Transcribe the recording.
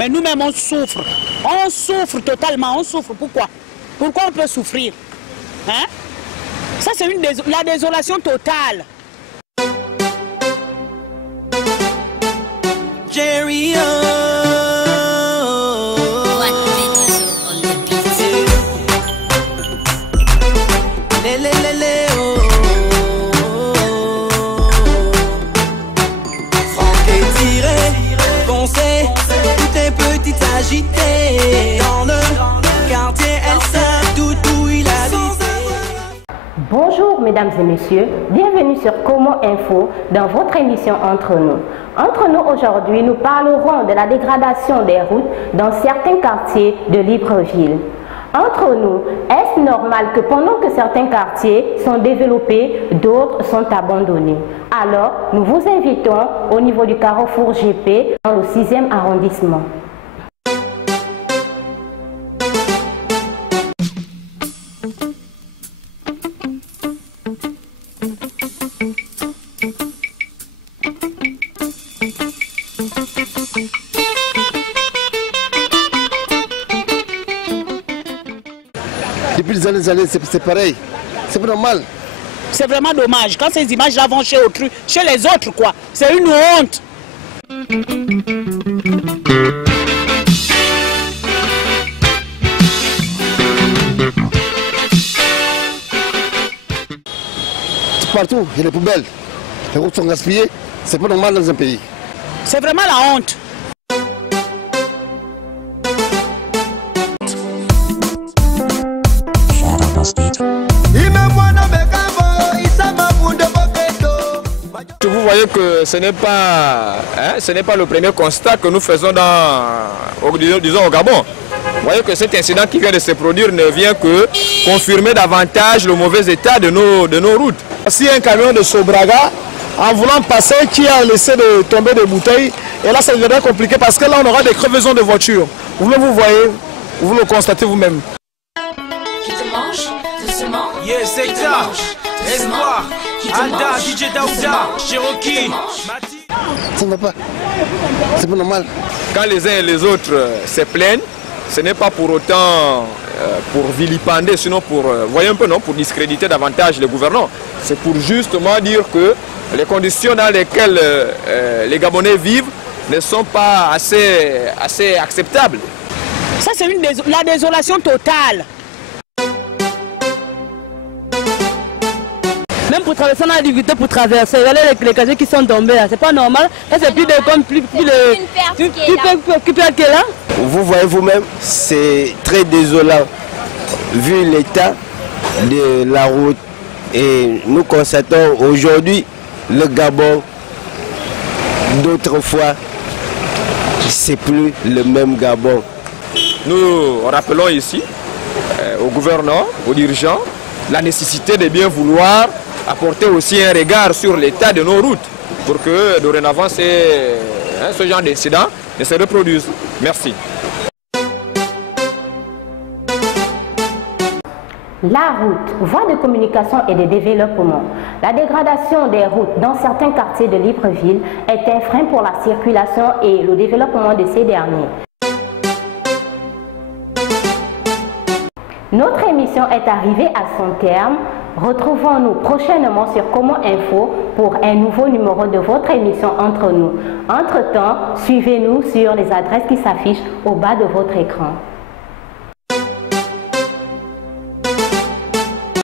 Mais nous-mêmes, on souffre. On souffre totalement. On souffre. Pourquoi? Pourquoi on peut souffrir? Hein? Ça, c'est la désolation totale. Jerry, agité dans le quartier, elles savent tout où il habite. Bonjour mesdames et messieurs, bienvenue sur Como Info dans votre émission Entre nous. Entre nous aujourd'hui, nous parlerons de la dégradation des routes dans certains quartiers de Libreville. Entre nous, est-ce normal que pendant que certains quartiers sont développés, d'autres sont abandonnés? Alors, nous vous invitons au niveau du carrefour GP dans le 6e arrondissement. Depuis les années, c'est pareil. C'est pas normal. C'est vraiment dommage. Quand ces images-là vont chez les autres, quoi. C'est une honte. Partout, il y a des poubelles. Les routes sont gaspillées. C'est pas normal dans un pays. C'est vraiment la honte. Vous voyez que ce n'est pas le premier constat que nous faisons disons au Gabon. Vous voyez que cet incident qui vient de se produire ne vient que confirmer davantage le mauvais état de nos routes. Si un camion de Sobraga, en voulant passer, qui a laissé de tomber des bouteilles, et là ça deviendra compliqué parce que là on aura des crevaisons de voitures. Vous-même vous voyez, vous le constatez vous-même. Qui te mange, doucement. Yes, c'est ça. Espoir, Alda, DJ Daouda, Cherokee, Mati. Ça ne va pas. C'est pas normal. Quand les uns et les autres se plaignent, ce n'est pas pour autant pour vilipender, sinon pour, voyez un peu, non, pour discréditer davantage les gouvernants. C'est pour justement dire que les conditions dans lesquelles les Gabonais vivent ne sont pas assez acceptables. Ça, c'est la désolation totale. Même pour traverser, on a difficulté pour traverser. Regardez les casiers qui sont tombés là, c'est pas normal. Là, c'est plus de comme plus de. Tu peux être là. Vous voyez vous-même, c'est très désolant vu l'état de la route. Et nous constatons aujourd'hui le Gabon d'autrefois, c'est plus le même Gabon. Nous rappelons ici aux gouvernants, aux dirigeants, la nécessité de bien vouloir apporter aussi un regard sur l'état de nos routes pour que dorénavant ce genre d'incidents ne se reproduisent. Merci. La route, voie de communication et de développement. La dégradation des routes dans certains quartiers de Libreville est un frein pour la circulation et le développement de ces derniers. Notre émission est arrivée à son terme. Retrouvons-nous prochainement sur Como Info pour un nouveau numéro de votre émission Entre nous. Entre-temps, suivez-nous sur les adresses qui s'affichent au bas de votre écran.